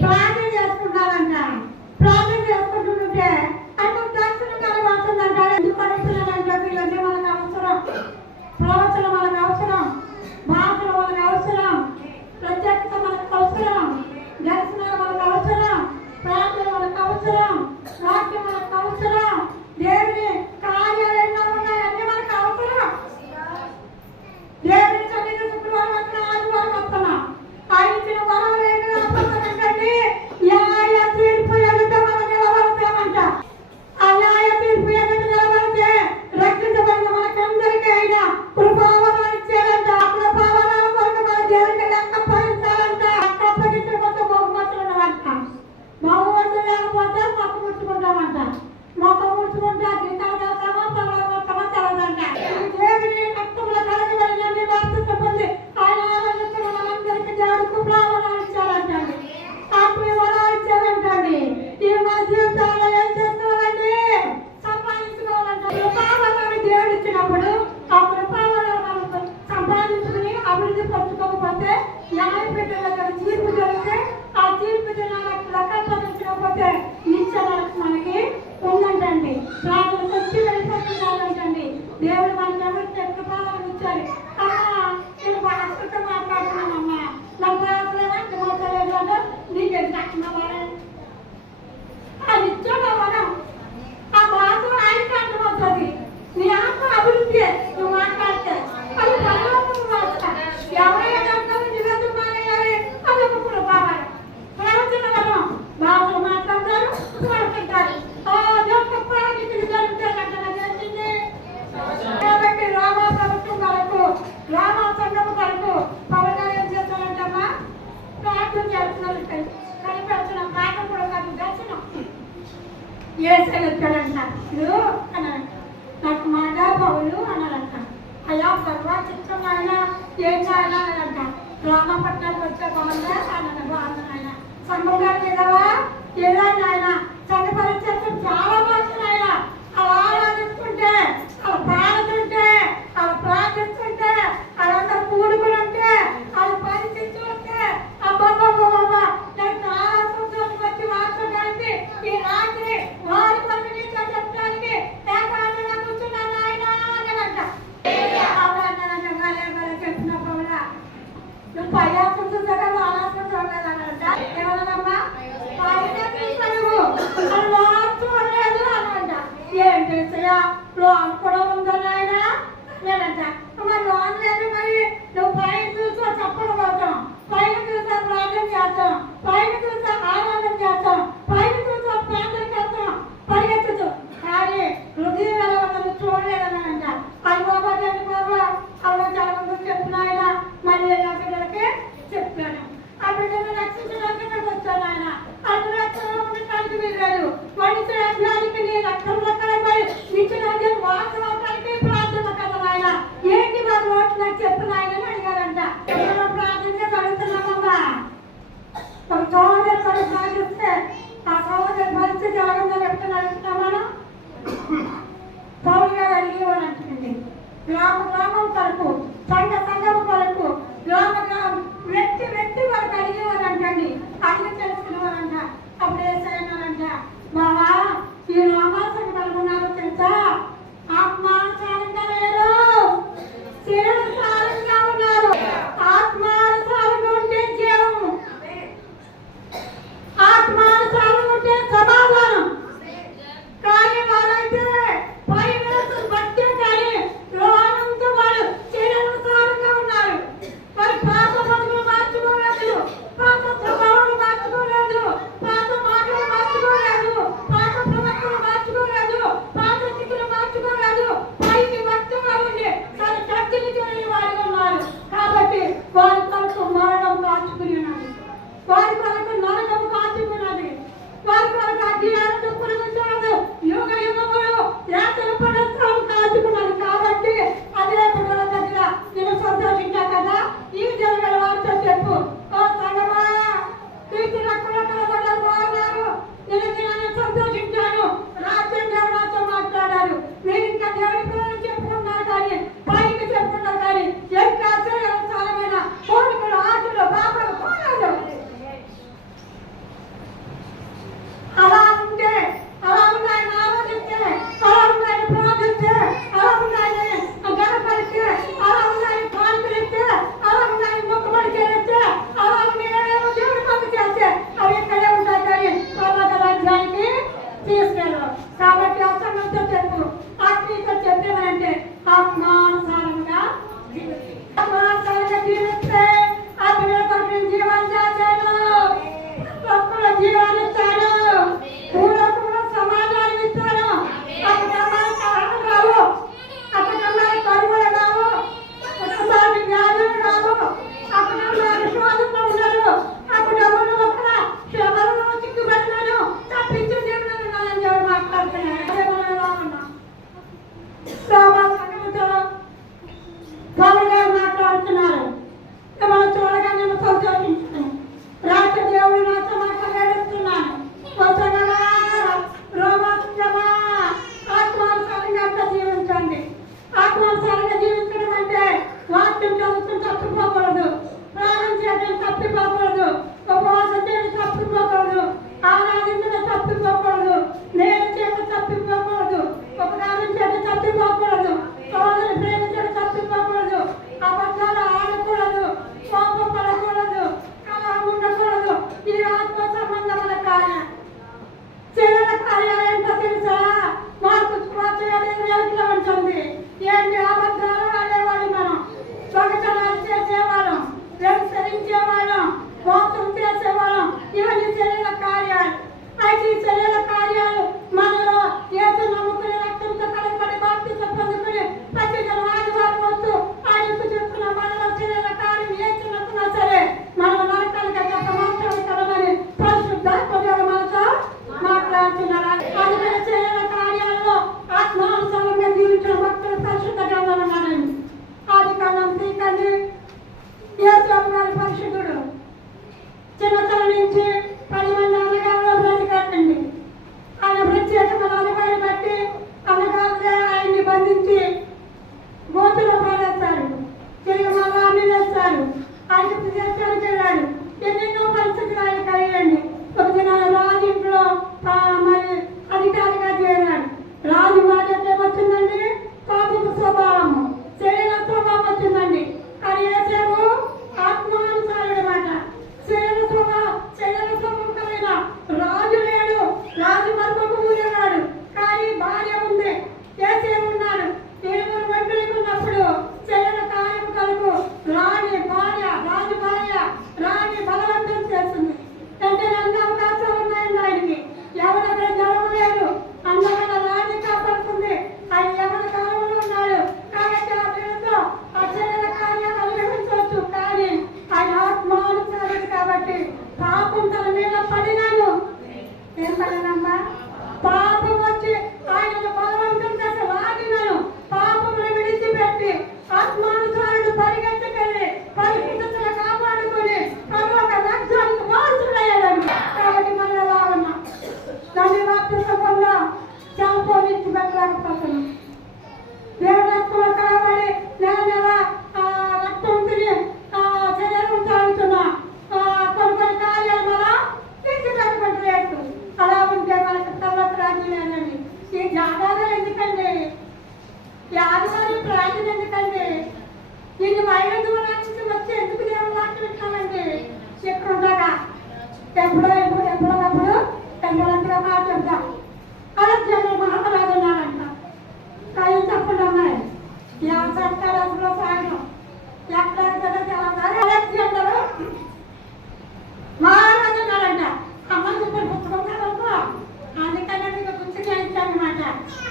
Plan అభివృద్ధి పరచుకోకపోతే న్యాయ పీఠాల జీర్పు జరిగితే ఆ తీర్పు జిల్లాలకు ప్రకాశించకపోతే నిత్య ఏసైన వచ్చాడంట నువ్వు అన్నాడు నాకు మాట పౌలు అన్నాడంట అలా సర్వాచిత్రం ఆయన ఏం చేయాలన్నాడంట రామపట్నానికి వచ్చే బాగుందా అన్నాడు బాగుంది ఆయన సంబంధాలు ఏదవా ఏదైనా ఆయన చనిపరిచేస్తే చాలా తీసుకెళ్ళు కాబట్టి అసంగంతో చెప్పు ఆత్మీయతో చెప్పేదంటే ఆత్మానుసారంగా ఆత్మానుసారంగా జీవిస్తే ఆత్మీయ జీవనం చేసేను Yeah, we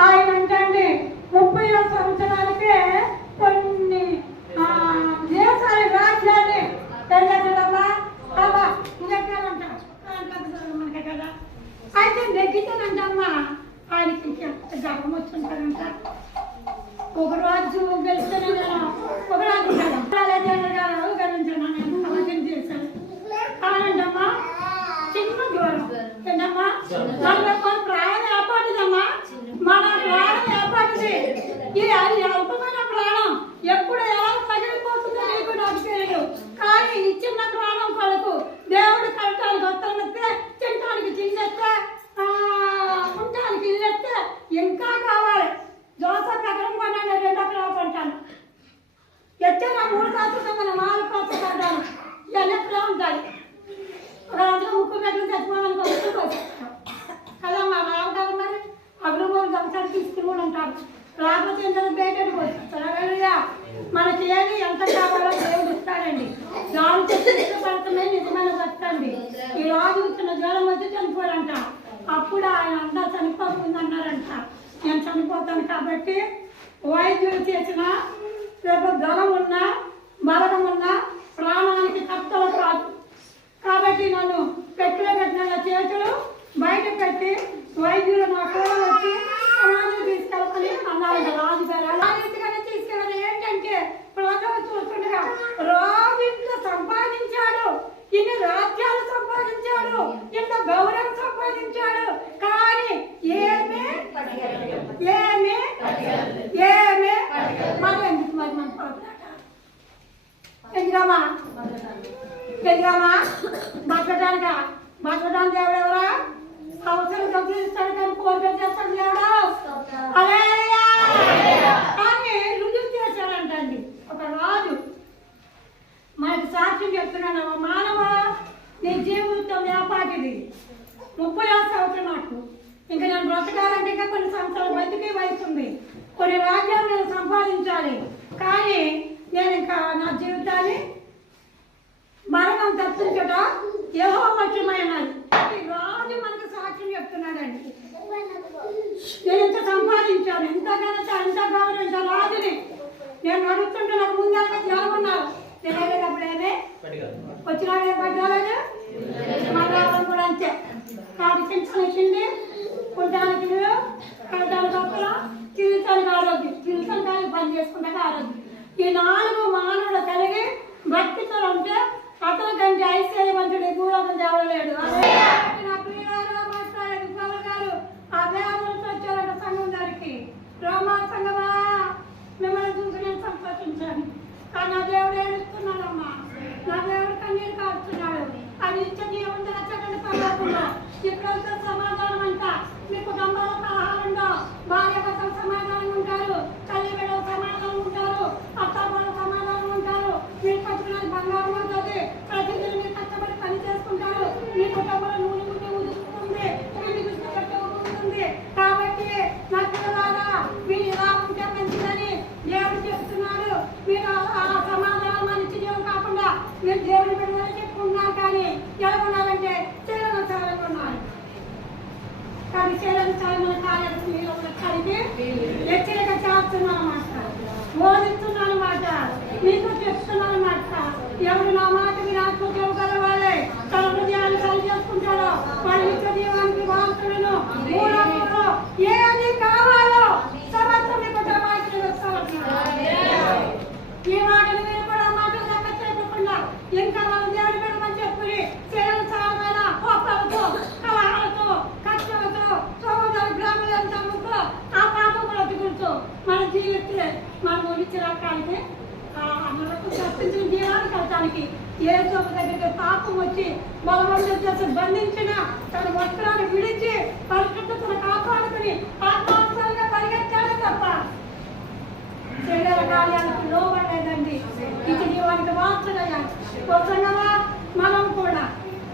ఆయన అంటే ముప్పై సంవత్సరాలకే కొన్ని ఆ, దేశాల రాజ్యాన్ని తెలియజేయడమ్మా బాబా ఇంకెక్కాలంట మనకి కదా అయితే నెగ్గితేనంటమ్మా ఆయనకి ఎంత గర్వం వచ్చింటారంట ఒక రోజు గెలిచిన ఒక రాజు గారు గెలించాను నేను అలాగే చేశాను అవునండమ్మా చిన్న దూరం ఏంటమ్మా మన మన ప్రాణం ఏర్పడిందమ్మా మన ప్రాణం ఏర్పడింది ఈ అది అల్పమైన ప్రాణం ఎప్పుడు ఎలా పగిలిపోతుందో నీకు నాకు తెలియదు కానీ ఈ చిన్న ప్రాణం కొరకు దేవుడు కట్టడానికి వస్తానంటే తినడానికి తిన్నెత్తే ఉండడానికి ఇల్లెత్తే ఇంకా కావాలి జోసఫ్ ఎకరం కొన్నాను రెండు ఎకరాలు కొంటాను ఎత్తే మూడు కాసులు మన నాలుగు కాసులు కొంటాను ఇవన్నీ ఎక్కడ ఉంటాయి రాజు ముక్కు పెట్టి చచ్చిపోవాలని వస్తూ కదా మా బావగారు మరి అగ్రమూలు గమసాలు తీసుకుని ఉంటారు రాకపోతే ఇంత బయటకు వచ్చేస్తారా మనకి ఏది ఎంత కావాలో దేవుడు ఇస్తాడండి దాని చెట్టు పడతమే నిజమైన బతండి ఈ రాజు ఇచ్చిన జ్వరం వచ్చి చనిపోరంట అప్పుడు ఆయన అంతా చనిపోతుంది అన్నారంట నేను చనిపోతాను కాబట్టి వైద్యులు చేసిన పెద్ద ధనం ఉన్నా మరణం ఉన్నా ప్రాణానికి కష్టం రాదు కాబట్టి నన్ను పెట్టిన పెట్టిన చేతులు బయట పెట్టి వైద్యులు నా కూడా వచ్చి ప్రాణాలు తీసుకెళ్ళమని అన్నారు రాజుగారు అలా రీతిగానే తీసుకెళ్ళాలి ఏంటంటే ప్రజలు చూస్తుండగా రాజు ఇంట్లో సంపాదించాడు. ఇన్ని రాజ్యాలు సంపాదించాడు ఇంత గౌరవం సంపాదించాడు. కానీ ఏమీ ఏమీ ఏమీ మరి ఎందుకు మరి మన పోట్లాట ఎందుకమ్మా తెలియమా బతకడానిక బతకడానికి అవసరం కానీ కోరిక చేస్తాడు దేవుడు. హల్లెలూయా. కానీ రుజువు చేశాడంటండి ఒక రాజు మాకు సాక్ష్యం చెప్తున్నాను మానవ నీ జీవితం వ్యాపారిది ముప్పై ఆరు సంవత్సరం నాకు ఇంకా నేను బ్రతకాలంటే ఇంకా కొన్ని సంవత్సరాలు బతికే వయసు ఉంది. కొన్ని రాజ్యాలు నేను సంపాదించాలి. కానీ నేను ఇంకా నా జీవితాన్ని మరణం తప్పించట. ఏహో ముఖ్యమైనది రాజు మనకు సాక్ష్యం చెప్తున్నాడండి. నేను ఎంత సంపాదించాను ఎంత ఘనత ఎంత గౌరవించాను రాజుని. నేను నడుస్తుంటే నాకు ముందే జ్ఞానం ఉన్నారు. వచ్చినాడే పడ్డాలేదు మరణం కూడా అంతే. కాబట్టి పెన్షన్ వచ్చింది మీరు కడటానికి అక్కడ జీవితానికి ఆరోగ్యం. జీవితానికి పని చేసుకుంటే ఆరోగ్యం. ఈ నాలుగు మానవుడు కలిగి భక్తితో ఉంటే అతను కంటే ఐశ్వర్యవంతుడు భూలోకం దేవలేడు అదే నా ప్రియులారా మాట్లాడేది పౌలు గారు ఆ దేవతలతో వచ్చారట సంఘం దానికి రోమా సంఘమా మిమ్మల్ని చూసి నేను సంతోషించాను కానీ నా దేవుడు ఏడుస్తున్నాడమ్మా నా దేవుడు కన్నీరు కాస్తున్నాడు అది నిత్య జీవం దాచకండి పర్వాకుండా ఇప్పుడంతా సమాధానం అంట మీ కుటుంబాలకు ఆహారంగా భార్య భర్తలు సమాధానం ఉంటారు తల్లి బిడ్డలు సమాధానం ఉంటారు అత్త వాళ్ళు సమాధానం ఉంటారు మీరు పట్టుకున్నది బంగారం ఉంటుంది ప్రతిదిన మీరు కష్టపడి పని చేసుకుంటారు మీ కుటుంబంలో నూనె ముట్టి ఉదుస్తుంది ఇంటి కట్టే ఉంటుంది కాబట్టి నా పిల్లలారా మీరు ఇలా ఉంటే మంచిదని దేవుడు చెప్తున్నాడు మీరు ఆ- ఆ సమాధానం మంచి జీవం కాకుండా మీరు దేవుని బిడ్డలని చెప్పుకుంటున్నారు కానీ ఎలా ఉన్నారంటే చిన్న చాలా ఉన్నారు కానీ చేయాలని చాలా చేస్తున్నాను అన్నమాట బోధిస్తున్నాను అన్నమాట మీకు చెప్తున్నాను అన్నమాట ఎవరు నామా మన జీవితే మనం ఇచ్చిన రకానికి మనకు తప్పించిన జీవానికి వెళ్ళటానికి ఏ సోమ దగ్గరికి పాపం వచ్చి బలవంతం చేసి బంధించిన తన వస్త్రాన్ని విడిచి పరిశుద్ధతను కాపాడుకుని ఆత్మానుసారంగా పరిగెత్తాడే తప్ప కార్యాలకు లోబడలేదండి. ఇది నీ వారికి మార్చడయ్యా ప్రసన్నమా? మనం కూడా.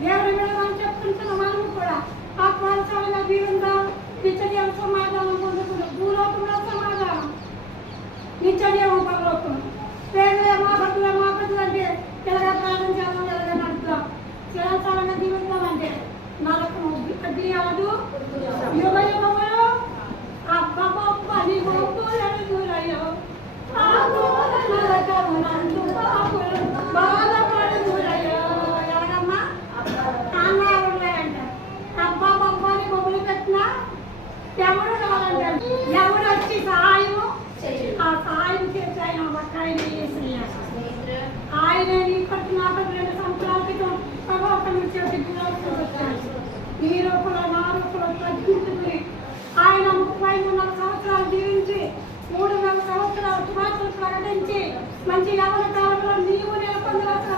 దేవుడి మీద మనం చెప్తుంటున్న మనం కూడా. ఆత్మానుసారంగా జీవిందాం. నిత్యదేవ సమాధానం పొందుకుందాం భూలోకంలో సమాధానం. నిత్యదేవం పరలోకం ప్రేమలే మా ఈ రూపంలో నా రూపంలో తగ్గించుకుని ఆయన ముప్పై మూడున్నర సంవత్సరాలు జీవించి మూడున్నర సంవత్సరాలు సువార్తలు ప్రకటించి మంచి యవన కాలంలో నీవు నేను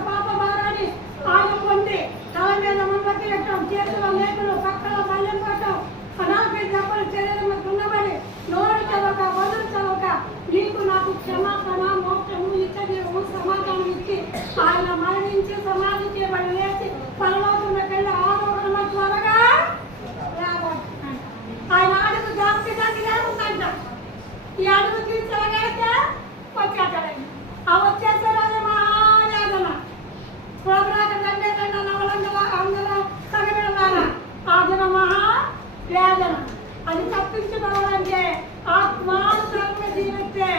పాప భారాన్ని ఆయన పొంది తల మీద ముందకి ఎట్టడం చేతిలో లేఖలు పక్కన బల్లెం పట్టడం అనాపి దెబ్బలు శరీరం దున్నబడి నోరు చదవక వదులు చదవక నీకు నాకు క్షమాపణ మోక్షము ఇచ్చదేవు సమాధానం ఇచ్చి ఆయన మరణించి సమాధి చేయబడి లేచి పరలోకంలోకి వెళ్ళి ఆరోగ్యం ఆయన అడుగు ఉందంట. ఈ అడుగు తీర్చలగైతే వచ్చేస్తాడండి ఆ వచ్చేసాడు మహావేదన ప్రోగ్రాం తండ్రి తండ్రి నవలంగల అందరూ సగపిడలారా ఆ మహా వేదన. అది తప్పించుకోవాలంటే ఆత్మానుసారంగా జీవిస్తే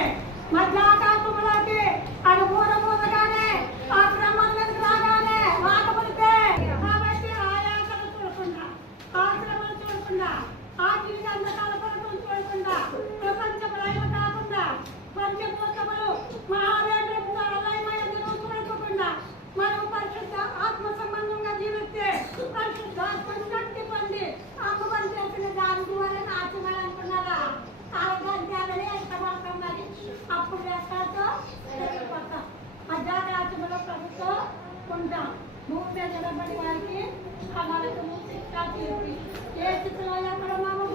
మధ్యాకాశంలోకి అది మూల మూలగానే ఆ క్రమం రాగానే రాకముడితే కాబట్టి ఆయాసలు చూడకుండా ఆశ్రమం చూడకుండా అంధకాల చూడకుండా ప్రపంచ ప్రయాణ కాకుండా పంచభూతములు మహావేదుడు అలయమైన చూడకుండా మనం పరిశుద్ధ ఆత్మ సంబంధంగా జీవిస్తే పరిశుద్ధ ఆత్మను పొంది అమ్మబడి చేసిన దాని ద్వారా నాశనాలనుకున్నారా? కాలగానే ఇష్టపడుతున్నది అప్పుడు ఎక్కడితో వెళ్ళిపోతాం మధ్యాకాశంలో ప్రభుత్వం ఉంటాం భూమి మీద నిలబడి వారికి हमारे तो मुझसे क्या देती कैसे चलाया करो मामा